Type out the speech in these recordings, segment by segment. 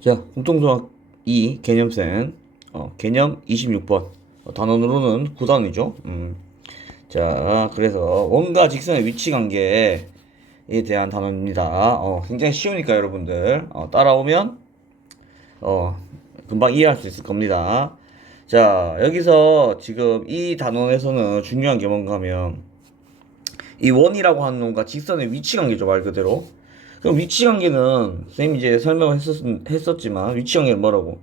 자, 공통수학 2 개념생 개념 26번 단원으로는 9단이죠. 자, 그래서 원과 직선의 위치 관계에 대한 단원입니다. 굉장히 쉬우니까 여러분들 따라오면 어, 금방 이해할 수 있을 겁니다. 자, 여기서 지금 이 단원에서는 중요한 게 뭔가 하면 이 원이라고 하는 놈과 직선의 위치 관계죠, 말 그대로. 그럼 위치 관계는 선생님이 이제 설명을 했었지만 위치 관계는 뭐라고?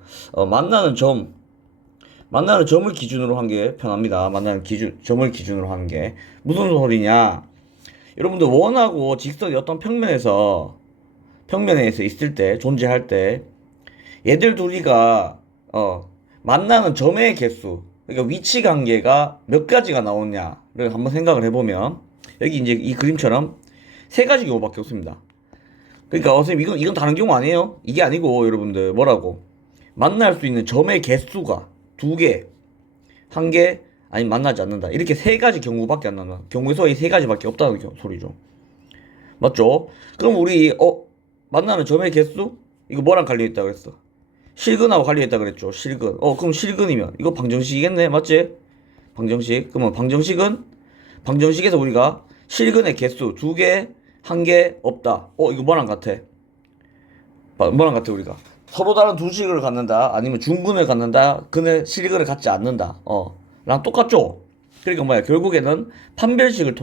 만나는 점을 기준으로 한 게 편합니다. 만나는 점을 기준으로 하는 게 무슨 소리냐? 여러분들 원하고 직선이 어떤 평면에서 있을 때 존재할 때 얘들 둘이가 만나는 점의 개수, 그러니까 위치 관계가 몇 가지가 나오냐를 한번 생각을 해보면 여기 이제 이 그림처럼 세 가지 경우밖에 없습니다. 그러니까 선생님 이건 다른 경우 아니에요? 이게 아니고 여러분들 뭐라고? 만날 수 있는 점의 개수가 두 개, 한 개, 아니면 만나지 않는다. 이렇게 세 가지 경우밖에 안 나와. 경우의 수가 이 세 가지밖에 없다는 소리죠. 맞죠? 그럼 우리 만나는 점의 개수? 이거 뭐랑 관련있다 그랬어? 실근하고 관련있다 그랬죠. 실근. 그럼 실근이면 이거 방정식이겠네. 맞지? 방정식. 그러면 방정식에서 우리가 실근의 개수 두 개, 한 개 없다. 이거 뭐랑 같아? 뭐랑 같아 우리가? 서로 다른 두 식을 갖는다. 아니면 중근을 갖는다. 근의 실근을 갖지 않는다. 랑 똑같죠? 그러니까 뭐야? 결국에는 판별식을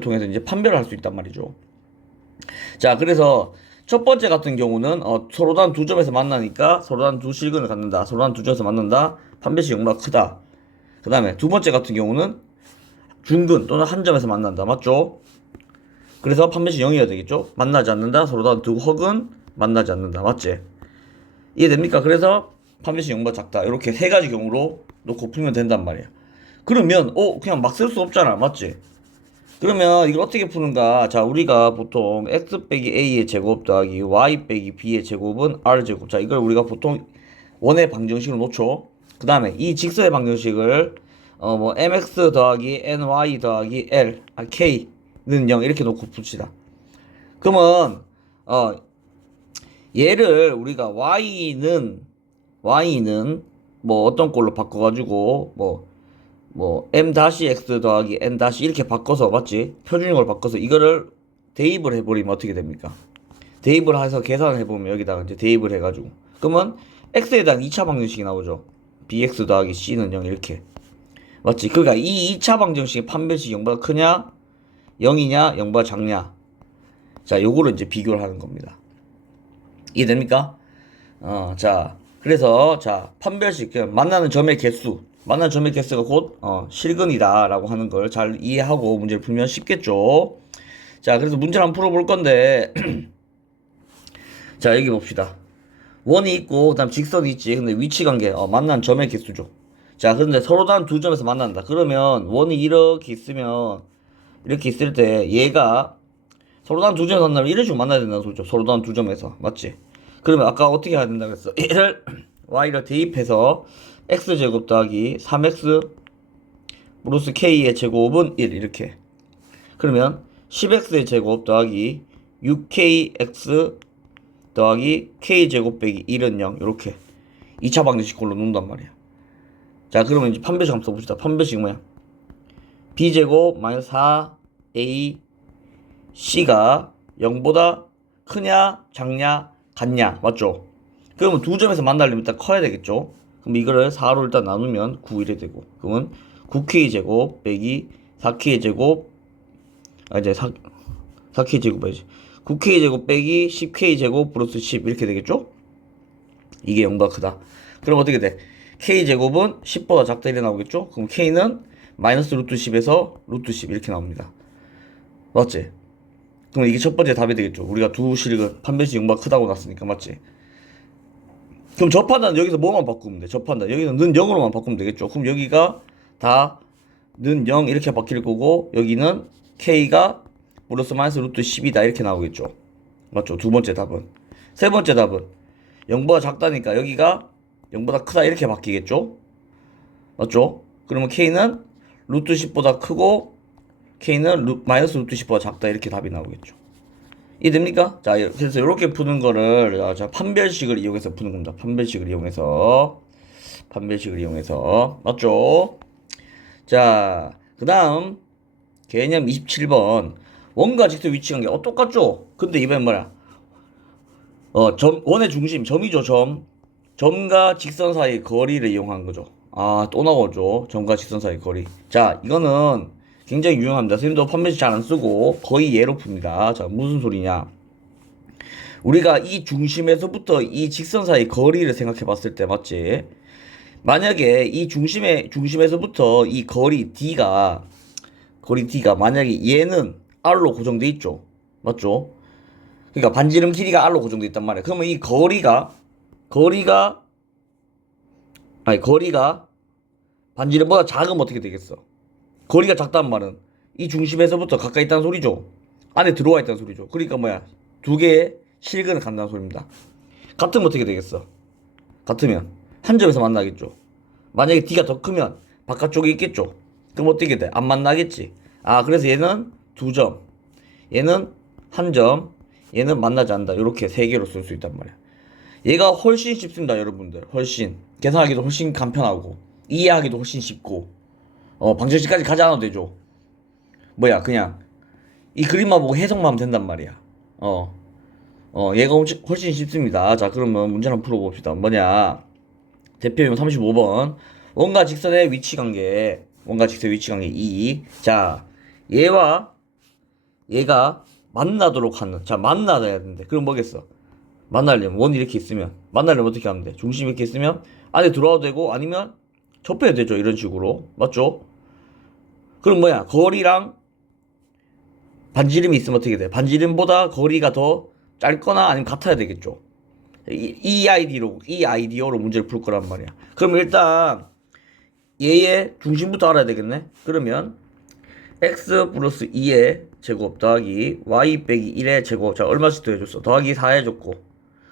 통해서 이제 판별을 할 수 있단 말이죠. 자, 그래서 첫 번째 같은 경우는 서로 다른 두 점에서 만나니까 서로 다른 두 실근을 갖는다. 서로 다른 두 점에서 만난다. 판별식 용도가 크다. 그 다음에 두 번째 같은 경우는 중근 또는 한 점에서 만난다. 맞죠? 그래서 판별식 0이어야 되겠죠? 만나지 않는다. 서로 다른 두 헉은 만나지 않는다. 맞지? 이해됩니까? 그래서 판별식 0보다 작다. 이렇게 세 가지 경우로 놓고 풀면 된단 말이야. 그러면 그냥 막 쓸 수 없잖아. 맞지? 그러면 이걸 어떻게 푸는가? 자, 우리가 보통 x 빼기 a의 제곱 더하기 y 빼기 b의 제곱은 r 제곱. 자, 이걸 우리가 보통 원의 방정식으로 놓죠. 그 다음에 이 직선의 방정식을 mx 더하기 ny 더하기 l k는 0 이렇게 놓고 풉시다. 그러면 얘를 우리가 y는 뭐 어떤 걸로 바꿔가지고 m-x 더하기 n- 이렇게 바꿔서 맞지? 표준식으로 바꿔서 이거를 대입을 해버리면 어떻게 됩니까? 대입을 해서 계산을 해보면 여기다가 이제 대입을 해가지고 그러면 x에 대한 2차 방정식이 나오죠. bx 더하기 c는 0 이렇게 맞지? 그러니까 이 2차 방정식의 판별식이 0보다 크냐 0이냐 0보다 작냐 자 요거를 이제 비교를 하는 겁니다. 이해됩니까? 자 그래서 자 판별식 만나는 점의 개수가 곧 실근이다라고 하는 걸 잘 이해하고 문제를 풀면 쉽겠죠. 자 그래서 문제를 한번 풀어볼 건데 자 여기 봅시다. 원이 있고 그다음 직선이 있지. 근데 위치 관계 만난 점의 개수죠. 자 그런데 서로 다른 두 점에서 만난다. 그러면 원이 이렇게 있을 때 얘가 서로 다른 두 점에서 만나면 이런 식으로 만나야 된다는 소리죠. 서로 다른 두 점에서 맞지? 그러면 아까 어떻게 해야 된다 그랬어? 얘를 y를 대입해서 x제곱 더하기 3x 플러스 k의 제곱은 1 이렇게 그러면 10x의 제곱 더하기 6kx 더하기 k제곱 빼기 1은 0 이렇게 2차 방정식 걸로 놓는단 말이야. 자 그러면 이제 판별식 한번 써봅시다. 판별식 뭐야? b제곱 마이너스 4a c가 0보다 크냐 작냐 같냐 맞죠? 그러면 두 점에서 만나려면 일단 커야 되겠죠? 그럼 이거를 4로 일단 나누면 9 이래 되고 그러면 9k 제곱 빼기 4k 제곱 이제 4k 제곱 해야지 9k 제곱 빼기 10k 제곱 플러스 10 이렇게 되겠죠? 이게 0보다 크다. 그럼 어떻게 돼? k 제곱은 10보다 작다 이래 나오겠죠? 그럼 k는 마이너스 루트 10에서 루트 10 이렇게 나옵니다. 맞지? 그럼 이게 첫 번째 답이 되겠죠. 우리가 두 실익은 판별식 0보다 크다고 났으니까 맞지? 그럼 저 판단 여기서 뭐만 바꾸면 돼? 저 판단 여기서 는 0으로만 바꾸면 되겠죠. 그럼 여기가 다 는 0 이렇게 바뀔 거고 여기는 k가 플러스 마이너스 루트 10이다 이렇게 나오겠죠. 맞죠? 두 번째 답은. 세 번째 답은 0보다 작다니까 여기가 0보다 크다 이렇게 바뀌겠죠. 맞죠? 그러면 k는 루트 10보다 크고 k는 마이너스 루트 10보다 작다 이렇게 답이 나오겠죠. 이해됩니까? 자, 그래서 이렇게 푸는 거를 자, 판별식을 이용해서 푸는 겁니다. 판별식을 이용해서 맞죠? 자, 그 다음 개념 27번 원과 직선 위치 관계 똑같죠? 근데 이번엔 뭐야? 원의 중심 점이죠. 점과 직선 사이 거리를 이용한 거죠. 아, 또 나오죠. 점과 직선 사이 거리. 자, 이거는 굉장히 유용합니다. 선생님도 판별식 잘 안 쓰고 거의 예로 풉니다. 자, 무슨 소리냐? 우리가 이 중심에서부터 이 직선 사이 거리를 생각해 봤을 때 맞지? 만약에 이 중심에서부터 이 거리 D가 만약에 얘는 R로 고정돼 있죠. 맞죠? 그러니까 반지름 길이가 R로 고정돼 있단 말이야. 그러면 이 거리가 반지름보다 작으면 어떻게 되겠어? 거리가 작다는 말은 이 중심에서부터 가까이 있다는 소리죠. 안에 들어와 있다는 소리죠. 그러니까 뭐야? 두 개의 실근을 간다는 소리입니다. 같으면 어떻게 되겠어? 같으면 한 점에서 만나겠죠. 만약에 D가 더 크면 바깥쪽에 있겠죠. 그럼 어떻게 돼? 안 만나겠지. 아, 그래서 얘는 두 점, 얘는 한 점, 얘는 만나지 않는다. 이렇게 세 개로 쓸 수 있단 말이야. 얘가 훨씬 쉽습니다, 여러분들. 훨씬 계산하기도 훨씬 간편하고 이해하기도 훨씬 쉽고 방정식까지 가지 않아도 되죠. 뭐야, 그냥 이 그림만 보고 해석만 하면 된단 말이야. 얘가 훨씬 쉽습니다. 자, 그러면 문제 한번 풀어봅시다. 뭐냐? 대표용 35번. 원과 직선의 위치 관계. 2. 자, 얘와 얘가 만나도록 하는. 자, 만나야 되는데. 그럼 뭐겠어? 만나려면 원이 이렇게 있으면 만나려면 어떻게 하면 돼? 중심이 이렇게 있으면 안에 들어와도 되고 아니면 접해야 되죠. 이런 식으로. 맞죠? 그럼 뭐야? 거리랑 반지름이 있으면 어떻게 돼? 반지름보다 거리가 더 짧거나 아니면 같아야 되겠죠. 이 아이디어로 문제를 풀 거란 말이야. 그럼 일단 얘의 중심부터 알아야 되겠네. 그러면 x 플러스 2의 제곱 더하기 y 빼기 1의 제곱. 자, 얼마씩 더해줬어? 더하기 4 해줬고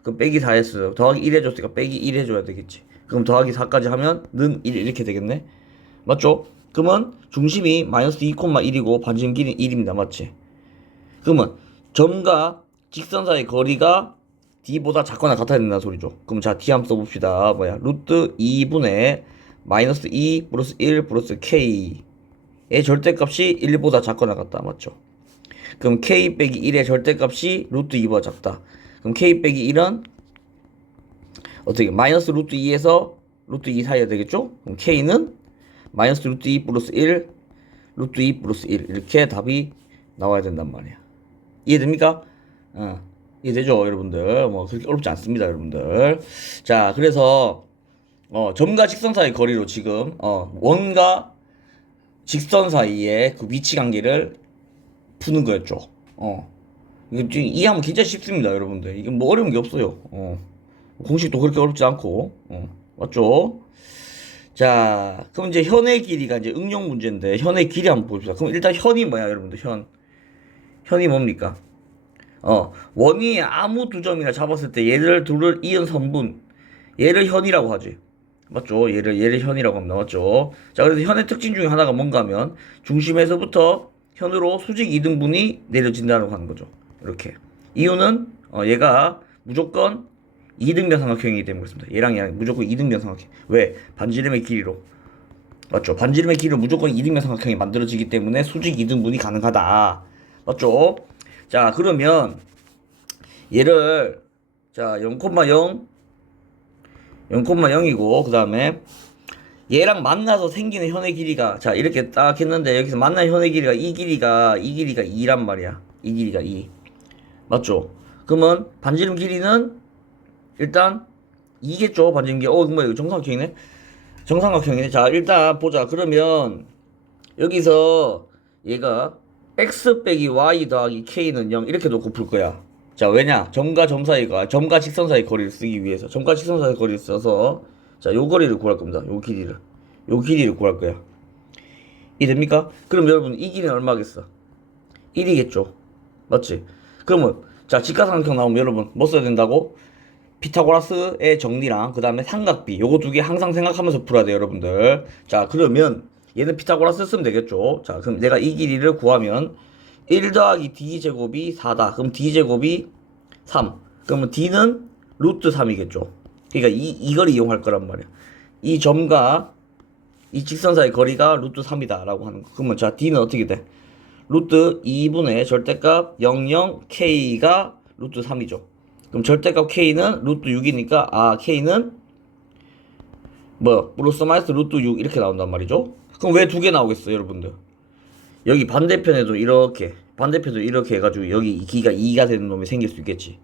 그럼 빼기 4 했어. 더하기 1 해줬으니까 빼기 1 해줘야 되겠지. 그럼 더하기 4까지 하면 는 1 이렇게 되겠네. 맞죠? 그러면 중심이 마이너스 2,1이고 반지름 길이는 1입니다. 맞지? 그러면 점과 직선 사이 거리가 D보다 작거나 같아야 된다는 소리죠. 그럼 자, D 한번 써봅시다. 뭐야? 루트 2분의 마이너스 2 플러스 1 플러스 K의 절대값이 1보다 작거나 같다. 맞죠? 그럼 K 빼기 1의 절대값이 루트 2보다 작다. 그럼 K 빼기 1은 어떻게 마이너스 루트 2에서 루트 2 사이가 되겠죠? 그럼 K는 마이너스 루트 2 플러스 1 루트 2 플러스 1 이렇게 답이 나와야 된단 말이야. 이해됩니까? 이해되죠, 여러분들? 뭐 그렇게 어렵지 않습니다, 여러분들. 자, 그래서 점과 직선 사이 거리로 지금 원과 직선 사이의 그 위치 관계를 푸는 거였죠. 이거 이해하면 굉장히 쉽습니다, 여러분들. 이게 뭐 어려운 게 없어요. 공식도 그렇게 어렵지 않고, 맞죠? 자, 그럼 이제 현의 길이가 이제 응용 문제인데 현의 길이 한번 봅시다. 그럼 일단 현이 뭐야, 여러분들? 현이 뭡니까? 원이 아무 두 점이나 잡았을 때 얘를 둘을 이은 선분, 얘를 현이라고 하지. 맞죠? 얘를 현이라고 합니다. 맞죠? 자, 그래서 현의 특징 중에 하나가 뭔가 하면 중심에서부터 현으로 수직 이등분이 내려진다고 하는 거죠. 이렇게. 이유는 얘가 무조건 이등변 삼각형이기 때문에 그렇습니다. 얘랑 무조건 이등변 삼각형. 왜? 반지름의 길이로. 맞죠? 반지름의 길이로 무조건 이등변 삼각형이 만들어지기 때문에 수직 이등분이 가능하다. 맞죠? 자, 그러면 얘를 자 0,0이고 그 다음에 얘랑 만나서 생기는 현의 길이가 자 이렇게 딱 했는데 여기서 만난 현의 길이가 이 길이가 2란 말이야. 이 길이가 2. 맞죠? 그러면 반지름 길이는 일단 2겠죠. 반지름 길이. 뭐야, 이거 정삼각형이네. 자, 일단 보자. 그러면 여기서 얘가 x 빼기 y 더하기 k는 0 이렇게 놓고 풀 거야. 자, 왜냐? 점과 직선 사이 거리를 쓰기 위해서 점과 직선 사이 거리를 써서 자, 요 거리를 구할 겁니다. 요 길이를 구할 거야. 이해됩니까? 그럼 여러분 이 길이는 얼마겠어? 1이겠죠. 맞지? 그러면 자, 직각삼각형 나오면 여러분 뭐 써야 된다고? 피타고라스의 정리랑 그 다음에 삼각비 요거 두 개 항상 생각하면서 풀어야 돼요, 여러분들. 자, 그러면 얘는 피타고라스 쓰면 되겠죠. 자, 그럼 내가 이 길이를 구하면 1 더하기 d제곱이 4다. 그럼 d제곱이 3. 그러면 d는 루트 3이겠죠. 그러니까 이걸 이용할 거란 말이야. 이 점과 이 직선 사이 거리가 루트 3이다 라고 하는 거. 그러면 자 d는 어떻게 돼? 루트 2분의 절대값 00k가 루트 3이죠. 그럼 절대값 k는 루트 6이니까 아 k는 뭐 플러스 마이너스 루트 6 이렇게 나온단 말이죠. 그럼 왜 두 개 나오겠어요 여러분들? 여기 반대편에도 이렇게 해가지고 여기 이 기가 2가 되는 놈이 생길 수 있겠지.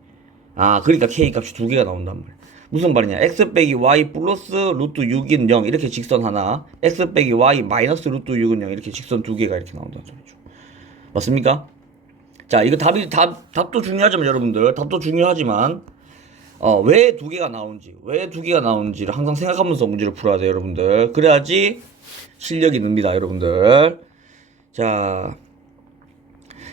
아 그러니까 k 값이 두 개가 나온단 말이야. 무슨 말이냐, x 빼기 y 플러스 루트 6인 0 이렇게 직선 하나, x 빼기 y 마이너스 루트 6은 0 이렇게 직선 두 개가 이렇게 나온다는 소리죠. 맞습니까? 자 이거 답도 중요하지만 여러분들 답도 중요하지만 왜 두 개가 나오는지를 항상 생각하면서 문제를 풀어야 돼요 여러분들. 그래야지 실력이 늡니다 여러분들. 자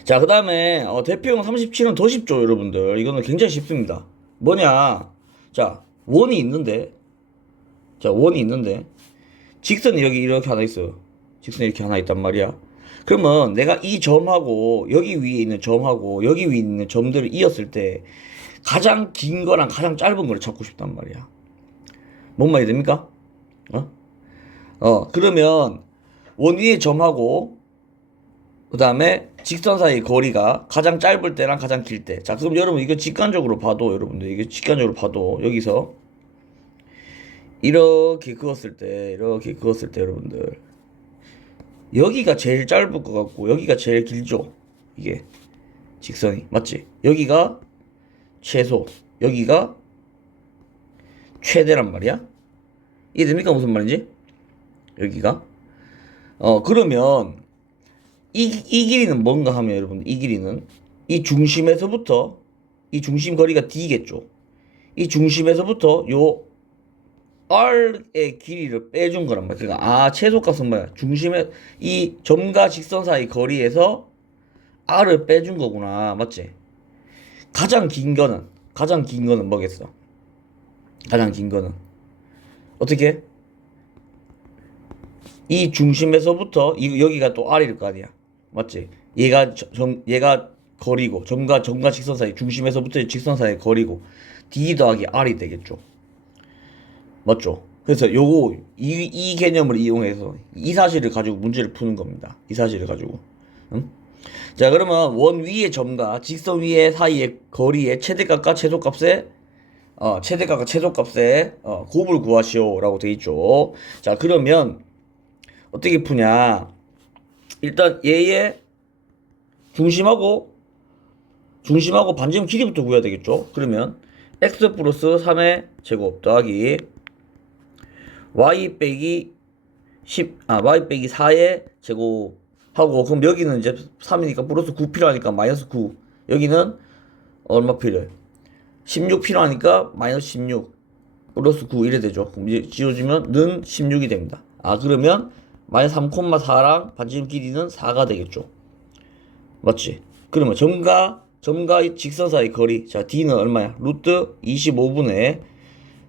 그 다음에 대표형 37은 더 쉽죠 여러분들. 이거는 굉장히 쉽습니다. 뭐냐, 자 원이 있는데 직선이 여기 이렇게 하나 있어요. 직선이 이렇게 하나 있단 말이야. 그러면 내가 이 점하고 여기 위에 있는 점하고 여기 위에 있는 점들을 이었을 때 가장 긴 거랑 가장 짧은 거를 찾고 싶단 말이야. 뭔 말이 됩니까? 그러면 원 위에 점하고 그 다음에 직선 사이 거리가 가장 짧을 때랑 가장 길 때. 자 그럼 여러분 이거 직관적으로 봐도 여기서 이렇게 그었을 때 여러분들 여기가 제일 짧을 것 같고 여기가 제일 길죠. 이게 직선이 맞지? 여기가 최소, 여기가 최대란 말이야. 이해됩니까 무슨 말인지? 여기가 그러면 이 길이는 뭔가 하면 여러분, 이 길이는 이 중심에서부터 이 중심 거리가 d겠죠. 이 중심에서부터 요 r의 길이를 빼준 거란 말이야. 그러니까 최소값은 뭐야? 중심에 이 점과 직선 사이 거리에서 r을 빼준 거구나. 맞지? 가장 긴 거는 뭐겠어? 가장 긴 거는 어떻게? 이 중심에서부터 여기가 또 r일 거 아니야. 맞지? 얘가 거리고 점과 직선 사이, 중심에서부터 직선 사이 거리고 d 더하기 r이 되겠죠. 맞죠? 그래서 요거 이 개념을 이용해서 이 사실을 가지고 문제를 푸는 겁니다. 이 사실을 가지고. 응? 자 그러면 원 위의 점과 직선 위의 사이의 거리의 최대값과 최소값의 곱을 구하시오 라고 되어 있죠. 자 그러면 어떻게 푸냐, 일단 얘의 중심하고 반지름 길이부터 구해야 되겠죠. 그러면 x 플러스 3의 제곱 더하기 y 빼기 4의 제곱 하고, 그럼 여기는 이제 3이니까 플러스 9 필요하니까 마이너스 9, 여기는 얼마 필요해? 16 필요하니까 마이너스 16 플러스 9 이래 되죠. 그럼 이제 지워주면 는 16이 됩니다. 그러면 마이너스 3,4랑 반지름 길이는 4가 되겠죠. 맞지? 그러면 점과 직선 사이 거리, 자 d는 얼마야? 루트 25분의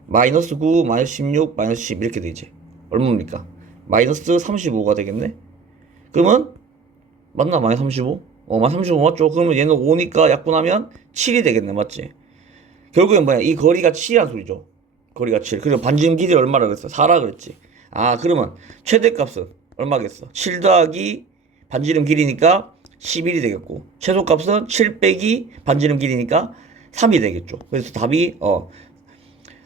마이너스 9, 마이너스 16, 마이너스 10 이렇게 되지. 얼마입니까? 마이너스 35가 되겠네? 그러면 맞나? 마이너스 35? 마이너스 35 맞죠? 그러면 얘는 5니까 약분하면 7이 되겠네. 맞지? 결국엔 뭐야? 이 거리가 7이란 소리죠. 거리가 7. 그리고 반지름 길이를 얼마라 그랬어? 4라 그랬지. 그러면 최대값은 얼마겠어? 7 더하기 반지름 길이니까 11이 되겠고, 최소값은 7 빼기 반지름 길이니까 3이 되겠죠. 그래서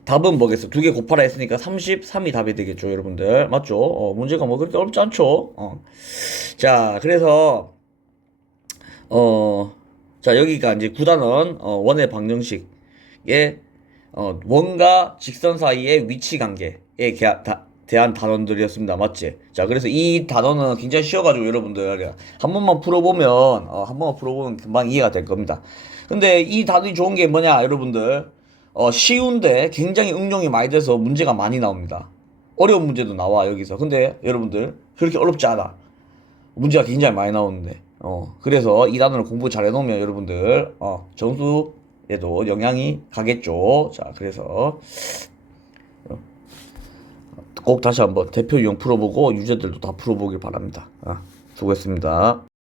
답은 뭐겠어? 두 개 곱하라 했으니까 33이 답이 되겠죠 여러분들. 맞죠? 문제가 뭐 그렇게 어렵지 않죠. 자 그래서 자 여기가 이제 9단원 원의 방정식의 원과 직선 사이의 위치 관계에 대한 단원들이었습니다. 맞지? 자 그래서 이 단원은 굉장히 쉬워가지고 여러분들 한 번만 풀어보면 금방 이해가 될 겁니다. 근데 이 단원이 좋은 게 뭐냐 여러분들, 쉬운데 굉장히 응용이 많이 돼서 문제가 많이 나옵니다. 어려운 문제도 나와 여기서. 근데 여러분들 그렇게 어렵지 않아. 문제가 굉장히 많이 나오는데 그래서 이 단원을 공부 잘 해놓으면 여러분들 점수에도 영향이 가겠죠. 자 그래서 꼭 다시 한번 대표 유형 풀어보고 유제들도 다 풀어보길 바랍니다. 수고했습니다.